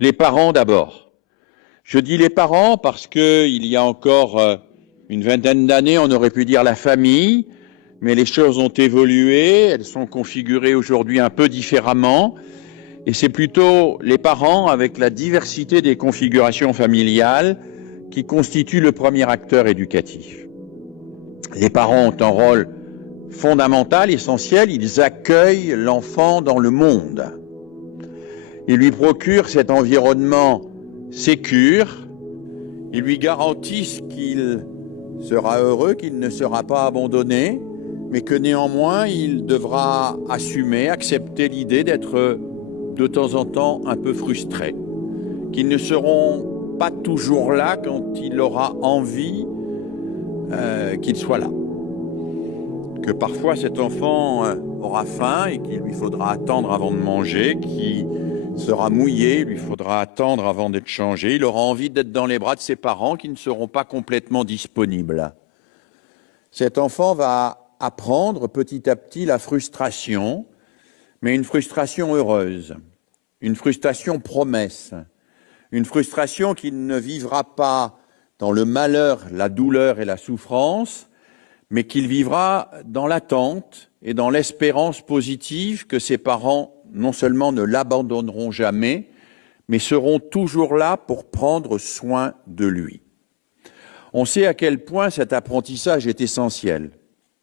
Les parents d'abord. Je dis les parents parce qu'il y a encore une vingtaine d'années, on aurait pu dire la famille, mais les choses ont évolué, elles sont configurées aujourd'hui un peu différemment, et c'est plutôt les parents, avec la diversité des configurations familiales, qui constituent le premier acteur éducatif. Les parents ont un rôle fondamental, essentiel, ils accueillent l'enfant dans le monde. Ils lui procurent cet environnement sécure, ils lui garantissent qu'il sera heureux, qu'il ne sera pas abandonné, mais que néanmoins il devra assumer, accepter l'idée d'être de temps en temps un peu frustré, qu'ils ne seront pas toujours là quand il aura envie qu'ils soient là, que parfois cet enfant aura faim et qu'il lui faudra attendre avant de manger, qu'il sera mouillé, il lui faudra attendre avant d'être changé, il aura envie d'être dans les bras de ses parents qui ne seront pas complètement disponibles. Cet enfant va apprendre petit à petit la frustration, mais une frustration heureuse, une frustration promesse, une frustration qu'il ne vivra pas dans le malheur, la douleur et la souffrance, mais qu'il vivra dans l'attente et dans l'espérance positive que ses parents non seulement ne l'abandonneront jamais, mais seront toujours là pour prendre soin de lui. On sait à quel point cet apprentissage est essentiel,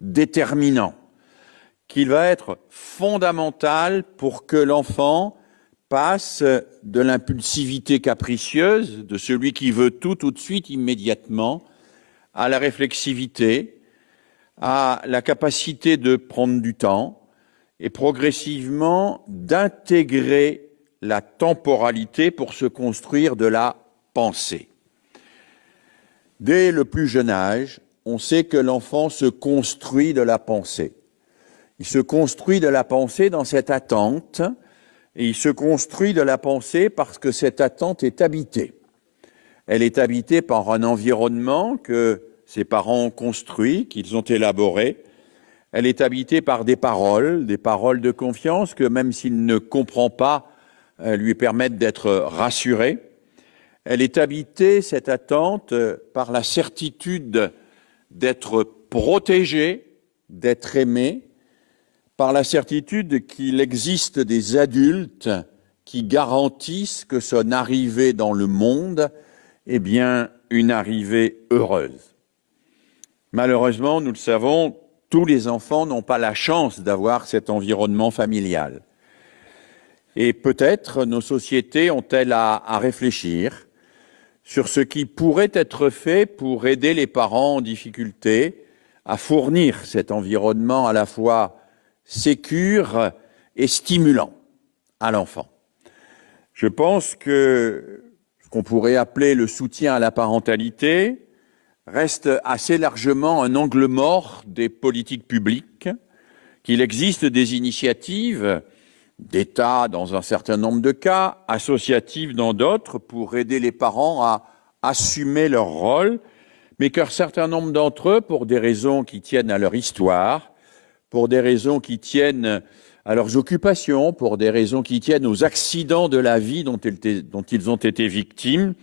déterminant, qu'il va être fondamental pour que l'enfant passe de l'impulsivité capricieuse, de celui qui veut tout de suite, immédiatement, à la réflexivité, à la capacité de prendre du temps et progressivement d'intégrer la temporalité pour se construire de la pensée. Dès le plus jeune âge, on sait que l'enfant se construit de la pensée. Il se construit de la pensée dans cette attente, et il se construit de la pensée parce que cette attente est habitée. Elle est habitée par un environnement que ses parents ont construit, qu'ils ont élaboré. Elle est habitée par des paroles de confiance que, même s'il ne comprend pas, lui permettent d'être rassuré. Elle est habitée, cette attente, par la certitude d'être protégé, d'être aimé, par la certitude qu'il existe des adultes qui garantissent que son arrivée dans le monde est bien une arrivée heureuse. Malheureusement, nous le savons, tous les enfants n'ont pas la chance d'avoir cet environnement familial. Et peut-être nos sociétés ont-elles à réfléchir sur ce qui pourrait être fait pour aider les parents en difficulté à fournir cet environnement à la fois sécure et stimulant à l'enfant. Je pense que ce qu'on pourrait appeler le soutien à la parentalité reste assez largement un angle mort des politiques publiques, qu'il existe des initiatives d'État dans un certain nombre de cas, associatives dans d'autres, pour aider les parents à assumer leur rôle, mais qu'un certain nombre d'entre eux, pour des raisons qui tiennent à leur histoire, pour des raisons qui tiennent à leurs occupations, pour des raisons qui tiennent aux accidents de la vie dont ils ont été victimes,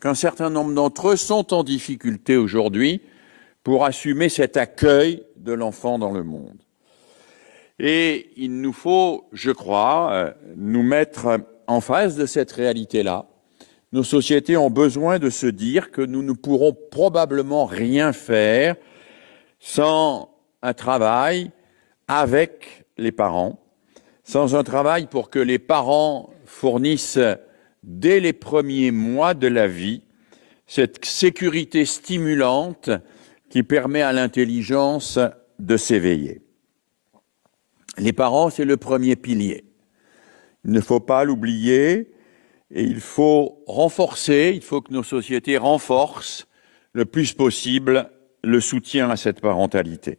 qu'un certain nombre d'entre eux sont en difficulté aujourd'hui pour assumer cet accueil de l'enfant dans le monde. Et il nous faut, je crois, nous mettre en face de cette réalité-là. Nos sociétés ont besoin de se dire que nous ne pourrons probablement rien faire sans un travail avec les parents, sans un travail pour que les parents fournissent dès les premiers mois de la vie cette sécurité stimulante qui permet à l'intelligence de s'éveiller. Les parents, c'est le premier pilier. Il ne faut pas l'oublier et il faut que nos sociétés renforcent le plus possible le soutien à cette parentalité.